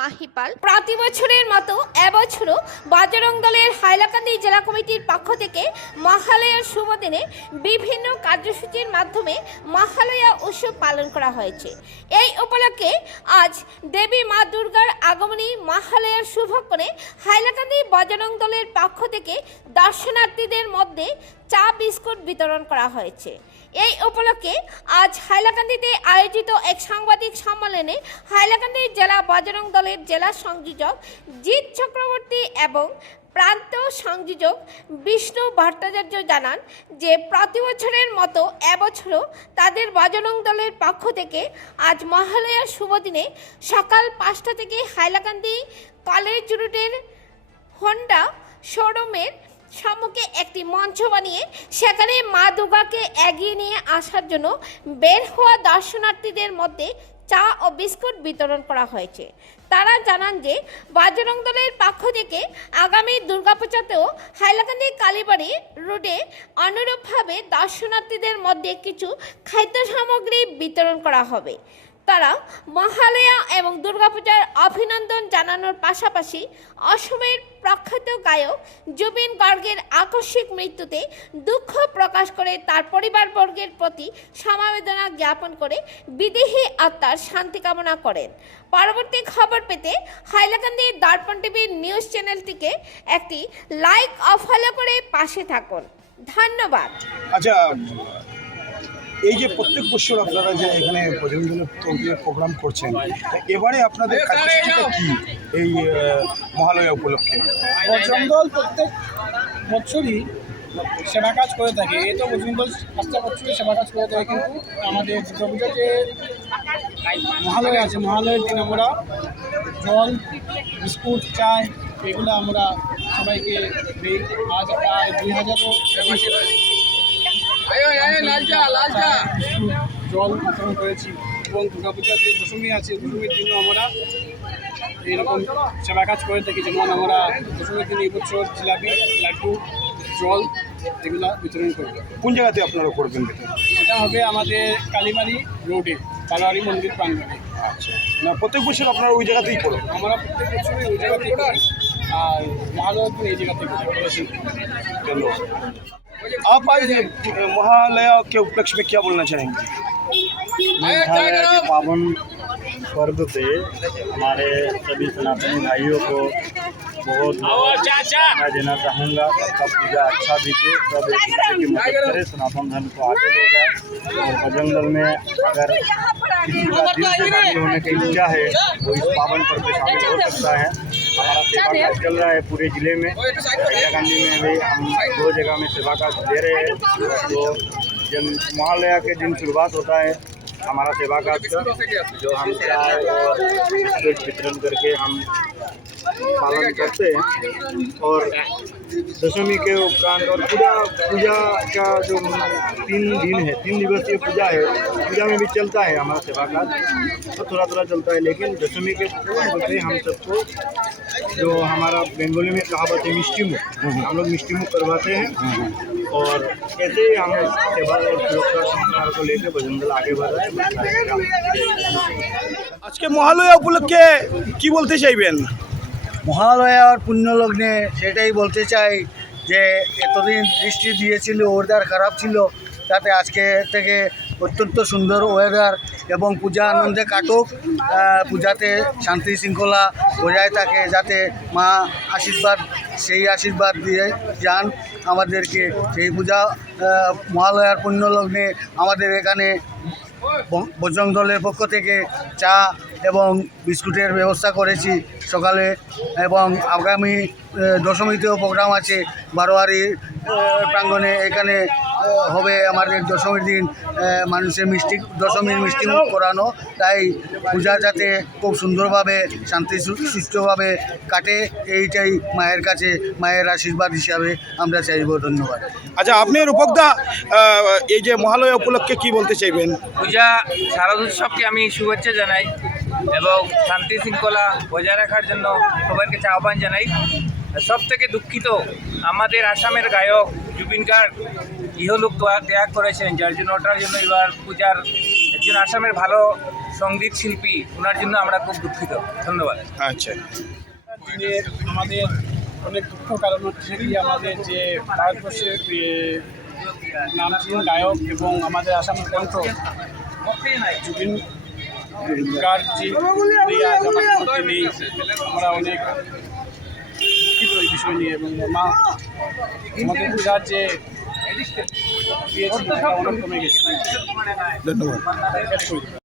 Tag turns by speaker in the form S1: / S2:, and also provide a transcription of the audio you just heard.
S1: মাহিপাল। প্রতি বছরের মতো এবছরও বজরং দলের হাইলাকান্দি জেলা কমিটির পক্ষ থেকে মহালয়ার শুভ দিনে বিভিন্ন কার্যসূচির মাধ্যমে মহালয়া উৎসব পালন করা হয়েছে। এই উপলক্ষে আজ দেবী মা দুর্গার আগমনী মহালয়ার শুভক্ষণে হাইলাকান্দি বজরং দলের পক্ষ থেকে দর্শনার্থীদের মধ্যে চা বিস্কুট বিতরণ করা হয়েছে। এই উপলক্ষে আজ হাইলাকান্দিতে আয়োজিত এক সাংবাদিক সম্মেলনে হাইলাকান্দি জেলা বজরং দলের জেলা সংযোজক জিৎ চক্রবর্তী এবং প্রান্ত সংযোজক বিষ্ণু ভট্টাচার্য জানান যে প্রতি বছরের মতো এবছরও তাদের বজরং দলের পক্ষ থেকে আজ মহালয়ার শুভ দিনে সকাল পাঁচটা থেকে হাইলাকান্দি কলেজ রুটের হোন্ডা শোরুমের সম্মুখে একটি মঞ্চ বানিয়ে সেখানে মা দুর্গাকে এগিয়ে নিয়ে আসার জন্য বের হওয়া দর্শনার্থীদের মধ্যে চা ও বিস্কুট বিতরণ করা হয়েছে। তারা জানান যে বাজরং দলের পক্ষ থেকে আগামী দুর্গাপূজাতেও হাইলাকান্দি কালীবাড়ি রোডে অনুরূপভাবে দর্শনার্থীদের মধ্যে কিছু খাদ্য সামগ্রী বিতরণ করা হবে। তারা মহালয়া এবং দুর্গাপূজার অভিনন্দন জানানোর পাশাপাশি অসমের প্রখ্যাত গায়ক জুবিন গর্গের আকস্মিক মৃত্যুতে দুঃখ প্রকাশ করে তার পরিবারবর্গের প্রতি সমবেদনা জ্ঞাপন করে বিদেহী আত্মার শান্তি কামনা করেন। পরবর্তী খবর পেতে হাইলাকান্দির দর্পণ টিভির নিউজ চ্যানেলটিকে একটি লাইক ফলো করে পাশে থাকুন। ধন্যবাদ।
S2: আচ্ছা এই যে প্রত্যেক বছর আপনারা যে এখানে প্রোগ্রাম করছেন এবারে আপনাদের কি এই মহালয়া উপলক্ষে?
S3: বজরঙ্গল প্রত্যেক বছরই সেবা কাজ করে থাকে। এই তো বজরঙ্গল পাঁচটা বছরই সেবা কাজ করে থাকে কিন্তু আমাদের দুর্গাপূজা যে মহালয় আছে। মহালয়ের দিন আমরা জল, বিস্কুট, চায়, এগুলো আমরা সবাইকে দিই। আজ প্রায় দুই হাজারও জল বিতরণ করেছি এবং দুর্গাপূজার যে দশমী আছে দশমীর জন্য আমরা এরকম সেবা কাজ করে থাকি। যেমন আমরা দশমীর দিন এবছর জিলাপি লাড্ডু জল এগুলো বিতরণ করব।
S2: কোন জায়গাতে আপনারা করবেন এটা?
S3: হবে আমাদের কালীবাড়ি রোডে কালারি মন্দির প্রাঙ্গণে।
S2: আচ্ছা। না প্রত্যেক বছর আপনারা ওই জায়গাতেই করবেন
S3: আমরা প্রত্যেক বছরই ওই জায়গাতেই আর মহালয়াপুর এই জায়গাতে
S2: ধন্যবাদ। आप आज महालया के उपलक्ष्य में क्या बोलना चाहेंगे?
S4: के पावन पर्व पे हमारे सभी सनातनी भाइयों को बहुत मैं देना चाहूँगा। सबका पूजा अच्छा बीते सब एक दूसरे की मदद करे सनातन धर्म को आगे ले जाए। और बजरंग दल में अगर किसी का दिल से शामिल होने की इच्छा है वो इस पावन पर्व में शामिल हो सकता है। हमारा सेवा कार्य चल रहा है पूरे ज़िले में। हैदराबादी में भी हम दो जगह में सेवा कार्य दे रहे हैं। जो जन महालया के दिन शुरुआत होता है हमारा सेवा कार्य का जो हम वितरण करके हम पालन करते हैं। और दशमी के उपरांत और पूजा पूजा का जो तीन दिन है तीन दिवसीय पूजा है पूजा में भी चलता है हमारा सेवा कार्य तो थोड़ा थोड़ा चलता है लेकिन दशमी के पूर्व से हम सबको जो हमारा बंगाली में कहावत है मिष्टी मुख हम लोग मिष्टी मुख करवाते हैं और ऐसे ही हम सेवा और सुरक्षा संस्कार को लेकर बजरंग आगे बढ़ रहा है बढ़ता रहेगा।
S2: আজকে মহালয়া উপলক্ষে কি বলতে চাইবেন
S5: মহালয়ার পুণ্যলগ্নে সেটাই বলতে চাই যে এতদিন বৃষ্টি দিয়েছিল, ওয়েদার খারাপ ছিল, তাতে আজকে থেকে অত্যন্ত সুন্দর ওয়েদার এবং পূজা আনন্দে কাটুক। পূজাতে শান্তি শৃঙ্খলা বজায় থাকে যাতে মা আশীর্বাদ, সেই আশীর্বাদ দিয়ে যান আমাদেরকে। সেই পূজা মহালয়ার পুণ্যলগ্নে আমাদের এখানে বজরং দলের পক্ষ থেকে চা এবং বিস্কুটের ব্যবস্থা করেছি সকালে এবং আগামী দশমীতেও প্রোগ্রাম আছে বারোয়ারি আহ, প্রাঙ্গণে। এখানে হবে আমাদের দশমীর দিন মানুষের মিষ্টি দশমীর মিষ্টি করানো তাই পূজা যাতে খুব সুন্দরভাবে শান্তি সু- সুষ্ঠুভাবে কাটে এইটাই মায়ের কাছে মায়ের আশীর্বাদ হিসাবে আমরা চাইব। ধন্যবাদ।
S2: আচ্ছা আপনি রূপকদা এই যে মহালয়া উপলক্ষে কি বলতে চাইবেন?
S6: পূজা শারদ উৎসবকে আমি শুভেচ্ছা জানাই। এবং শান্তি শৃঙ্খলা বজায় রাখার জন্য সবার কাছে আহ্বান জানাই। সব থেকে দুঃখিত আমাদের আসামের গায়ক জুবিন গার্গ ইহলোক ত্যাগ- ত্যাগ করেছেন যার জন্য ওটার জন্য এবার পূজার একজন আসামের ভালো সংগীত শিল্পী ওনার জন্য আমরা খুব দুঃখিত। ধন্যবাদ।
S2: আচ্ছা।
S3: আমাদের অনেক দুঃখ কারণ হচ্ছে কি আমাদের যে ভারতবর্ষের নামচীন গায়ক এবং আমাদের আসামের কণ্ঠ জুবিন উনি আজ আমাদের নেই আমরা অনেক দুঃখিত এই বিষয় নিয়ে এবং মা আমাদের পূজার যে অনেক কমে গেছে।
S2: ধন্যবাদ.